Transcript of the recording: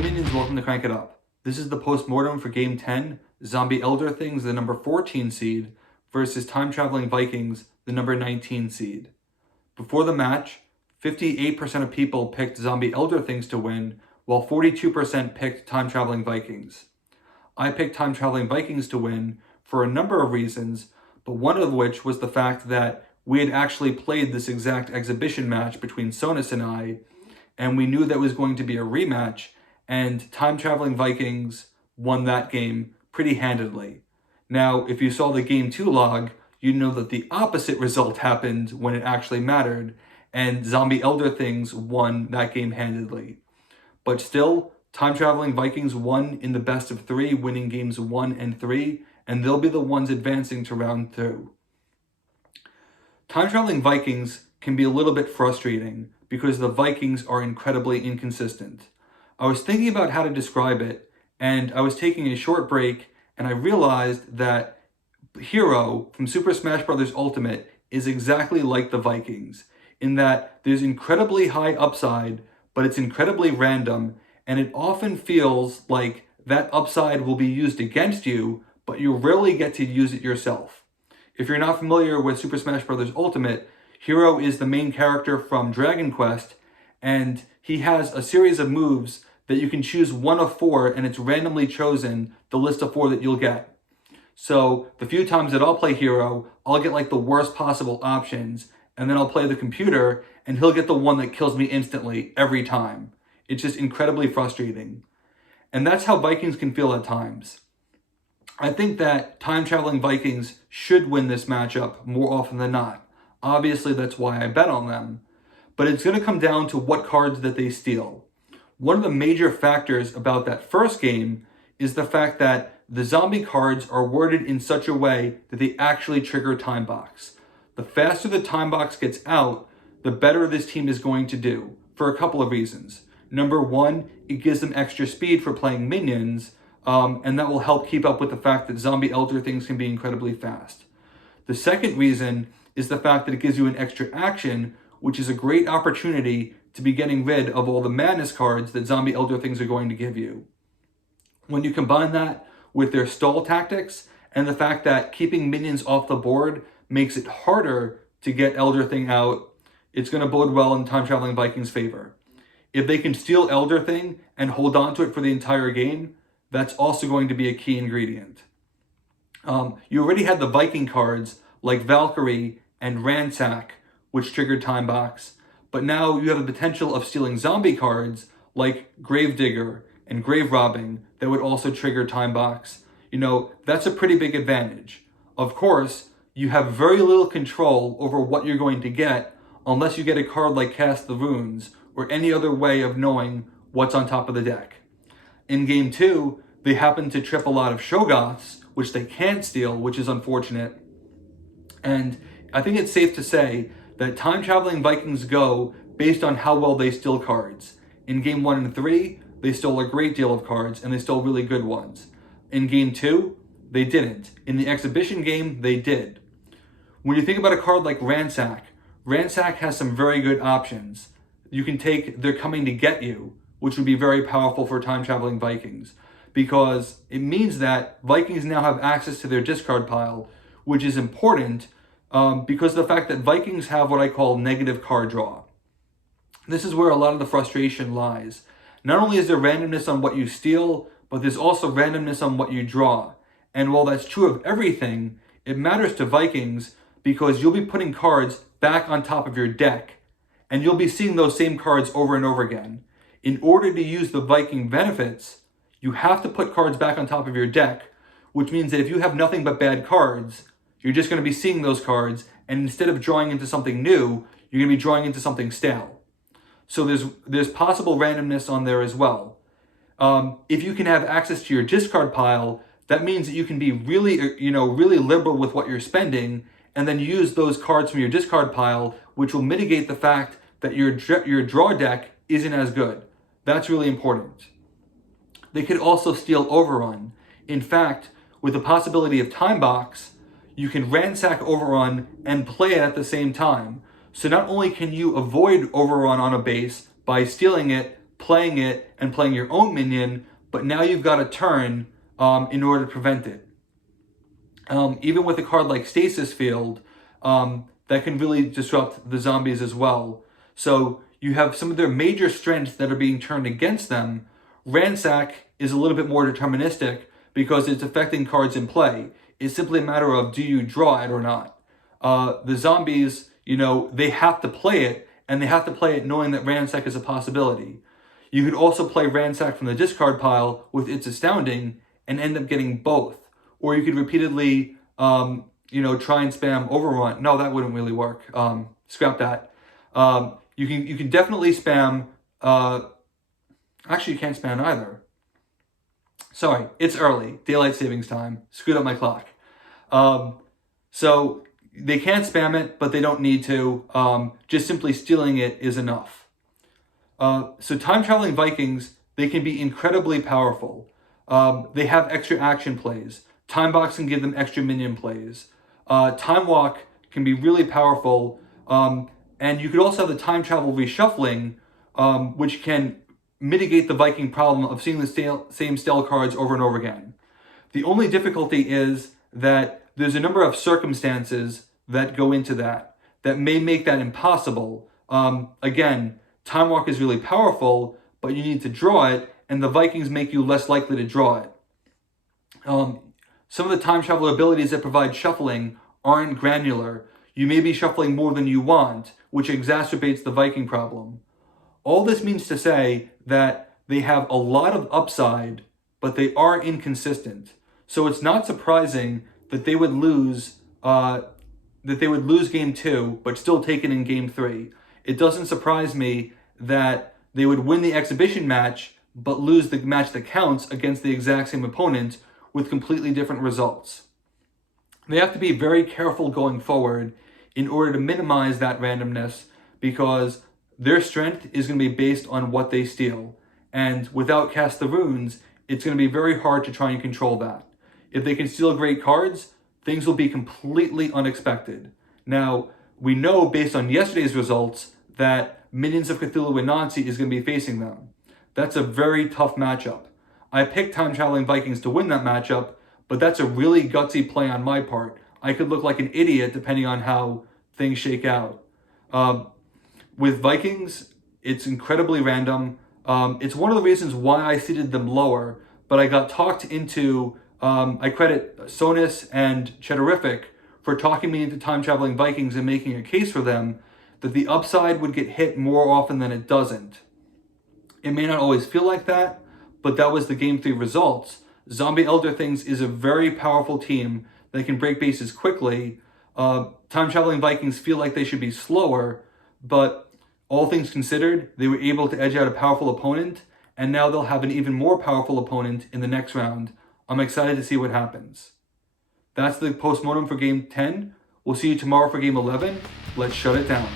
Hey minions, welcome to Crank It Up. This is the Postmortem for Game 10, Zombie Elder Things, the number 14 seed, versus Time Traveling Vikings, the number 19 seed. Before the match, 58% of people picked Zombie Elder Things to win, while 42% picked Time Traveling Vikings. I picked Time Traveling Vikings to win for a number of reasons, but one of which was the fact that we had actually played this exact exhibition match between Smashness and I, and we knew that was going to be a rematch, and Time Traveling Vikings won that game pretty handedly. Now, if you saw the Game 2 log, you know that the opposite result happened when it actually mattered, and Zombie Elder Things won that game handedly. But still, Time Traveling Vikings won in the best of 3, winning games 1 and 3, and they'll be the ones advancing to round 2. Time Traveling Vikings can be a little bit frustrating because the Vikings are incredibly inconsistent. I was thinking about how to describe it, and I was taking a short break, and I realized that Hero from Super Smash Bros. Ultimate is exactly like the Vikings, in that there's incredibly high upside, but it's incredibly random, and it often feels like that upside will be used against you, but you rarely get to use it yourself. If you're not familiar with Super Smash Bros. Ultimate, Hero is the main character from Dragon Quest, and he has a series of moves that you can choose one of 4, and it's randomly chosen the list of 4 that you'll get. So the few times that I'll play Hero, I'll get like the worst possible options, and then I'll play the computer, and he'll get the one that kills me instantly every time. It's just incredibly frustrating. And that's how Vikings can feel at times. I think that Time Traveling Vikings should win this matchup more often than not. Obviously, that's why I bet on them. But it's going to come down to what cards that they steal. One of the major factors about that first game is the fact that the zombie cards are worded in such a way that they actually trigger Time Box. The faster the Time Box gets out, the better this team is going to do, for a couple of reasons. Number one, it gives them extra speed for playing minions, and that will help keep up with the fact that Zombie Elder Things can be incredibly fast. The second reason is the fact that it gives you an extra action, which is a great opportunity to be getting rid of all the madness cards that Zombie Elder Things are going to give you. When you combine that with their stall tactics and the fact that keeping minions off the board makes it harder to get Elder Thing out, it's going to bode well in Time Traveling Vikings' favor. If they can steal Elder Thing and hold on to it for the entire game, that's also going to be a key ingredient. You already had the Viking cards like Valkyrie and Ransack, which triggered Time Box, but now you have the potential of stealing zombie cards like Gravedigger and Grave Robbing that would also trigger Time Box. You know, that's a pretty big advantage. Of course, you have very little control over what you're going to get unless you get a card like Cast the Runes or any other way of knowing what's on top of the deck. In Game 2, they happen to trip a lot of Shogoths, which they can't steal, which is unfortunate. And I think it's safe to say that Time Traveling Vikings go based on how well they steal cards. In Game 1 and 3, they stole a great deal of cards, and they stole really good ones. In Game 2, they didn't. In the exhibition game, they did. When you think about a card like Ransack, Ransack has some very good options. You can take They're Coming to Get You, which would be very powerful for Time Traveling Vikings, because it means that Vikings now have access to their discard pile, which is important because of the fact that Vikings have what I call negative card draw. This is where a lot of the frustration lies. Not only is there randomness on what you steal, but there's also randomness on what you draw. And while that's true of everything, it matters to Vikings because you'll be putting cards back on top of your deck, and you'll be seeing those same cards over and over again. In order to use the Viking benefits, you have to put cards back on top of your deck, which means that if you have nothing but bad cards, you're just going to be seeing those cards, and instead of drawing into something new, you're going to be drawing into something stale. So there's possible randomness on there as well. If you can have access to your discard pile, that means that you can be really liberal with what you're spending, and then use those cards from your discard pile, which will mitigate the fact that your draw deck isn't as good. That's really important. They could also steal Overrun. In fact, with the possibility of Time Box, you can Ransack Overrun and play it at the same time. So not only can you avoid Overrun on a base by stealing it playing it and playing your own minion, but now you've got to turn in order to prevent it. Even with a card like Stasis Field, that can really disrupt the zombies as well. So you have some of their major strengths that are being turned against them. Ransack is a little bit more deterministic because it's affecting cards in play. It's simply a matter of, do you draw it or not? The zombies, they have to play it, and they have to play it knowing that Ransack is a possibility. You could also play Ransack from the discard pile with It's Astounding and end up getting both. Or you could repeatedly, try and spam Overrun. No, that wouldn't really work. Scrap that. You can definitely spam. Actually, you can't spam either. Sorry, it's early. Daylight savings time. Screwed up my clock. So they can't spam it, but they don't need to. Just simply stealing it is enough. So time-traveling Vikings, they can be incredibly powerful. They have extra action plays. Time Box can give them extra minion plays. Time Walk can be really powerful. And you could also have the time travel reshuffling, which can mitigate the Viking problem of seeing the same stale cards over and over again. The only difficulty is that there's a number of circumstances that go into that may make that impossible. Again, Time Walk is really powerful, but you need to draw it, and the Vikings make you less likely to draw it. Some of the time travel abilities that provide shuffling aren't granular. You may be shuffling more than you want, which exacerbates the Viking problem. All this means to say that they have a lot of upside, but they are inconsistent. So it's not surprising that they would lose game 2, but still take it in game 3. It doesn't surprise me that they would win the exhibition match, but lose the match that counts against the exact same opponent with completely different results. They have to be very careful going forward in order to minimize that randomness, because their strength is going to be based on what they steal. And without Cast the Runes, it's going to be very hard to try and control that. If they can steal great cards, things will be completely unexpected. Now, we know based on yesterday's results that Minions of Cthulhu and Nazi is going to be facing them. That's a very tough matchup. I picked Time Traveling Vikings to win that matchup, but that's a really gutsy play on my part. I could look like an idiot depending on how things shake out. With Vikings, it's incredibly random. It's one of the reasons why I seeded them lower, but I got talked into, I credit Sonus and Chedorific for talking me into Time Traveling Vikings and making a case for them that the upside would get hit more often than it doesn't. It may not always feel like that, but that was the Game 3 results. Zombie Elder Things is a very powerful team that can break bases quickly. Time Traveling Vikings feel like they should be slower, but all things considered, they were able to edge out a powerful opponent, and now they'll have an even more powerful opponent in the next round. I'm excited to see what happens. That's the postmortem for Game 10. We'll see you tomorrow for Game 11. Let's shut it down.